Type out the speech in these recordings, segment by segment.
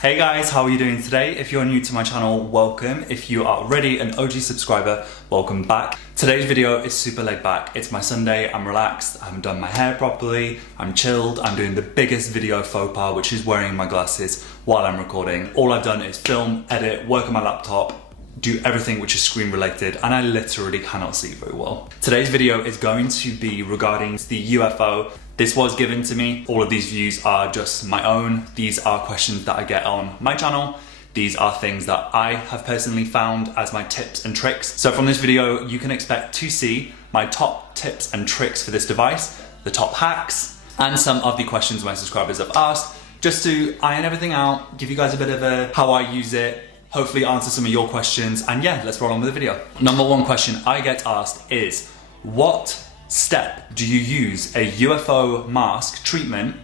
Hey guys, how are you doing today? If you're new to my channel, welcome. If you are already an OG subscriber, welcome back. Today's video is super laid back. It's my Sunday, I'm relaxed, I haven't done my hair properly, I'm chilled, I'm doing the biggest video faux pas, which is wearing my glasses while I'm recording. All I've done is film, edit, work on my laptop, do everything which is screen related, and I literally cannot see very well. Today's video is going to be regarding the UFO. This was given to me. All of these views are just my own. These are questions that I get on my channel. These are things that I have personally found as my tips and tricks. So from this video, you can expect to see my top tips and tricks for this device, the top hacks, and some of the questions my subscribers have asked, just to iron everything out, give you guys a bit of a how I use it, hopefully answer some of your questions, and yeah, let's roll on with the video. Number one question I get asked is, what step do you use a UFO mask treatment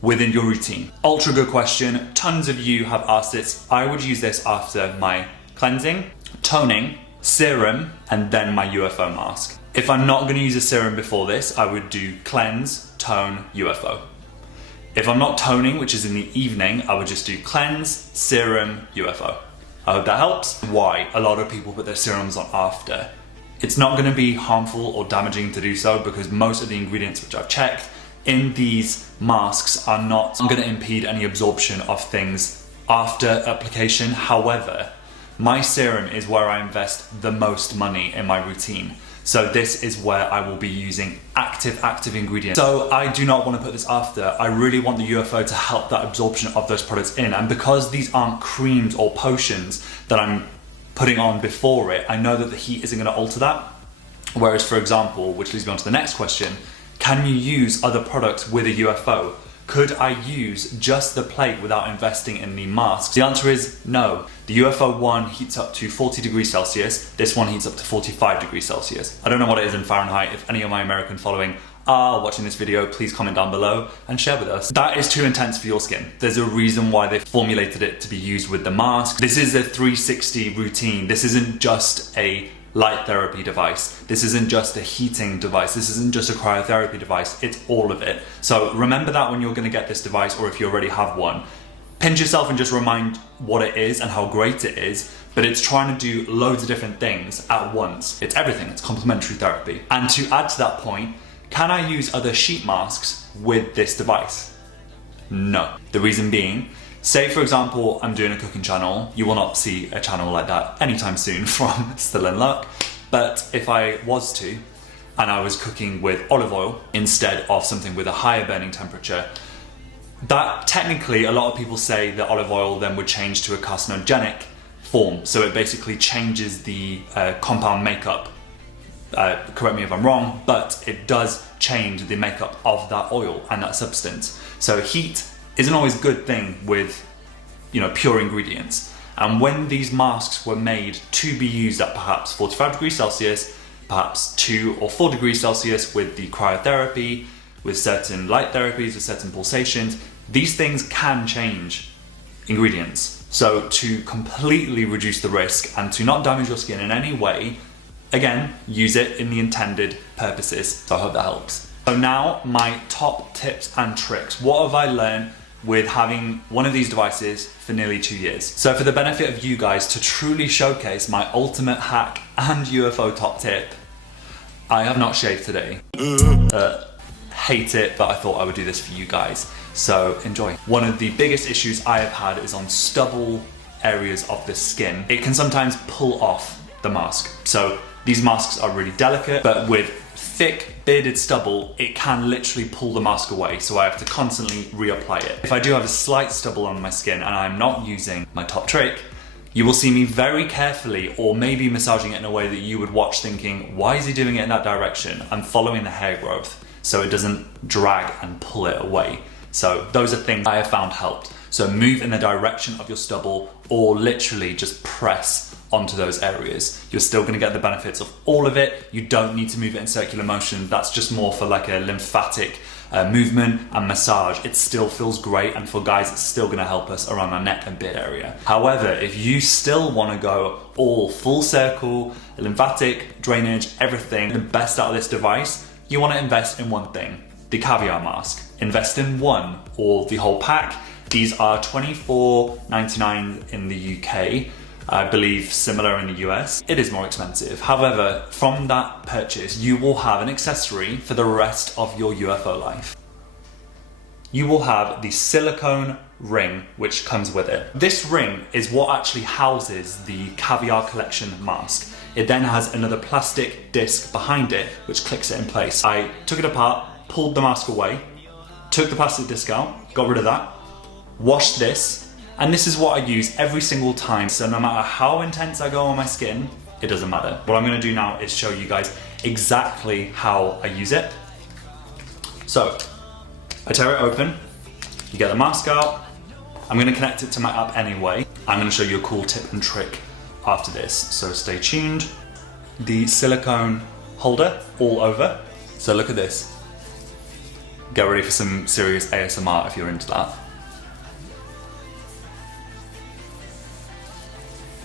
within your routine? Ultra good question. Tons of you have asked this. I would use this after my cleansing, toning, serum, and then my UFO mask. If I'm not going to use a serum before this, I would do cleanse, tone, UFO. If I'm not toning, which is in the evening, I would just do cleanse, serum, UFO. I hope that helps. Why a lot of people put their serums on after. It's not going to be harmful or damaging to do so because most of the ingredients which I've checked in these masks are not going to impede any absorption of things after application. However, my serum is where I invest the most money in my routine. So this is where I will be using active ingredients. So I do not want to put this after. I really want the UFO to help that absorption of those products in. And because these aren't creams or potions that I'm putting on before it, I know that the heat isn't going to alter that. Whereas, for example, which leads me on to the next question, can you use other products with a UFO? Could I use just the plate without investing in the masks? The answer is no. The UFO one heats up to 40 degrees Celsius. This one heats up to 45 degrees Celsius. I don't know what it is in Fahrenheit. If any of my American following are watching this video, please comment down below and share with us. That is too intense for your skin. There's a reason why they formulated it to be used with the mask. This is a 360 routine. This isn't just a light therapy device. This isn't just a heating device. This isn't just a cryotherapy device. It's all of it. So remember that when you're going to get this device, or if you already have one, pinch yourself and just remind what it is and how great it is. But it's trying to do loads of different things at once. It's everything. It's complementary therapy. And to add to that point, can I use other sheet masks with this device? No. The reason being, say for example, I'm doing a cooking channel. You will not see a channel like that anytime soon from Still in Luck. But if I was to, and I was cooking with olive oil instead of something with a higher burning temperature, that technically a lot of people say that olive oil then would change to a carcinogenic form. So it basically changes the compound makeup. Correct me if I'm wrong, but it does change the makeup of that oil and that substance. So heat isn't always a good thing with, pure ingredients. And when these masks were made to be used at perhaps 45 degrees Celsius, perhaps 2 or 4 degrees Celsius with the cryotherapy, with certain light therapies, with certain pulsations, these things can change ingredients. So to completely reduce the risk and to not damage your skin in any way, again, use it in the intended purposes. So I hope that helps. So now my top tips and tricks. What have I learned with having one of these devices for nearly 2 years? So for the benefit of you guys to truly showcase my ultimate hack and UFO top tip, I have not shaved today. Hate it, but I thought I would do this for you guys. So enjoy. One of the biggest issues I have had is on stubble areas of the skin. It can sometimes pull off the mask. So these masks are really delicate, but with thick bearded stubble, it can literally pull the mask away. So I have to constantly reapply it. If I do have a slight stubble on my skin and I'm not using my top trick, you will see me very carefully or maybe massaging it in a way that you would watch thinking, why is he doing it in that direction? I'm following the hair growth so it doesn't drag and pull it away. So those are things I have found helped. So move in the direction of your stubble or literally just press onto those areas. You're still going to get the benefits of all of it. You don't need to move it in circular motion. That's just more for like a lymphatic movement and massage. It still feels great, and for guys it's still going to help us around our neck and beard area. However, if you still want to go all full circle, lymphatic, drainage, everything, the best out of this device, you want to invest in one thing, the caviar mask. Invest in one or the whole pack These are $24.99 in the UK. I believe similar in the US. It is more expensive. However, from that purchase, you will have an accessory for the rest of your UFO life. You will have the silicone ring which comes with it. This ring is what actually houses the Caviar collection mask. It then has another plastic disc behind it which clicks it in place. I took it apart, pulled the mask away, took the plastic disc out, got rid of that, washed this, and this is what I use every single time. So no matter how intense I go on my skin, it doesn't matter. What I'm gonna do now is show you guys exactly how I use it. So, I tear it open, you get the mask out. I'm gonna connect it to my app anyway. I'm gonna show you a cool tip and trick after this, so stay tuned. The silicone holder all over. So look at this. Get ready for some serious ASMR if you're into that.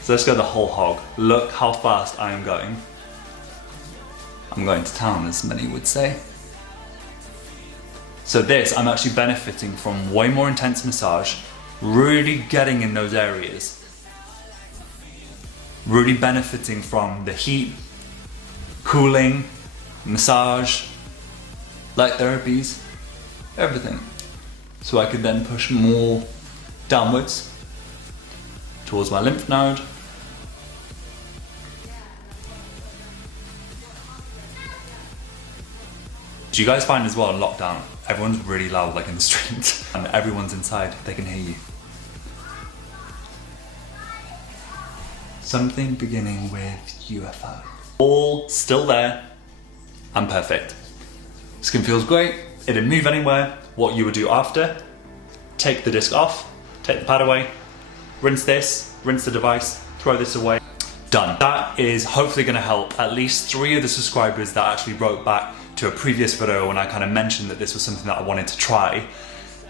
So let's go the whole hog. Look how fast I am going. I'm going to town, as many would say. So this, I'm actually benefiting from way more intense massage, really getting in those areas. Really benefiting from the heat, cooling, massage, light therapies, everything. So I could then push more downwards towards my lymph node. Do you guys find as well in lockdown, everyone's really loud like in the street and everyone's inside, they can hear you. Something beginning with UFO. All still there and perfect. Skin feels great, it didn't move anywhere. What you would do after, take the disc off, take the pad away, rinse this, rinse the device, throw this away. Done. That is hopefully gonna help at least 3 of the subscribers that actually wrote back to a previous video when I kind of mentioned that this was something that I wanted to try.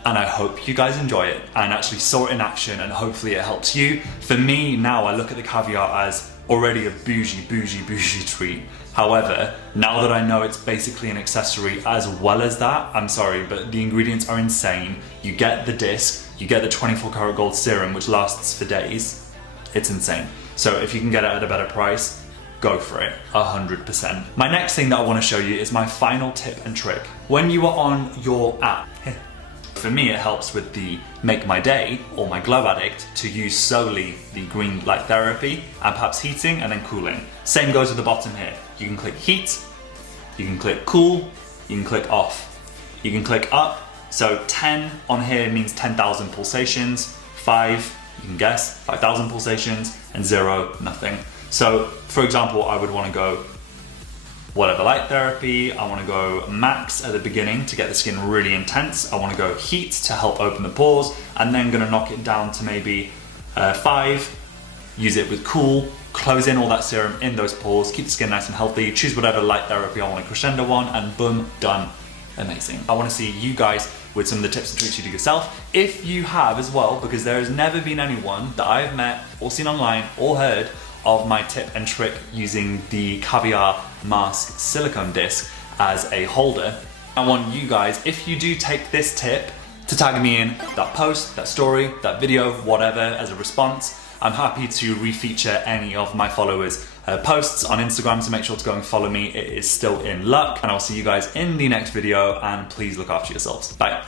And I hope you guys enjoy it and actually saw it in action, and hopefully it helps you. For me now, I look at the Caviar as already a bougie treat. However, now that I know it's basically an accessory as well as that, I'm sorry, but the ingredients are insane. You get the disc, you get the 24 karat gold serum, which lasts for days. It's insane. So if you can get it at a better price, go for it, 100%. My next thing that I want to show you is my final tip and trick. When you are on your app, for me it helps with the Make My Day or my Glow Addict to use solely the green light therapy and perhaps heating and then cooling. Same goes with the bottom here. You can click heat, you can click cool, you can click off. You can click up, so 10 on here means 10,000 pulsations, 5, you can guess, 5,000 pulsations, and 0, nothing. So, for example, I would want to go whatever light therapy, I want to go max at the beginning to get the skin really intense, I want to go heat to help open the pores, and then going to knock it down to maybe 5, use it with cool, close in all that serum in those pores, keep the skin nice and healthy, choose whatever light therapy I want to crescendo on, and boom, done. Amazing. I want to see you guys with some of the tips and tricks you do yourself, if you have as well, because there has never been anyone that I've met or seen online or heard of my tip and trick using the Caviar mask silicone disc as a holder. I want you guys, if you do take this tip, to tag me in that post, that story, that video, whatever, as a response. I'm happy to refeature any of my followers' posts on Instagram, so make sure to go and follow me. It is still in luck, and I'll see you guys in the next video, and please look after yourselves. Bye.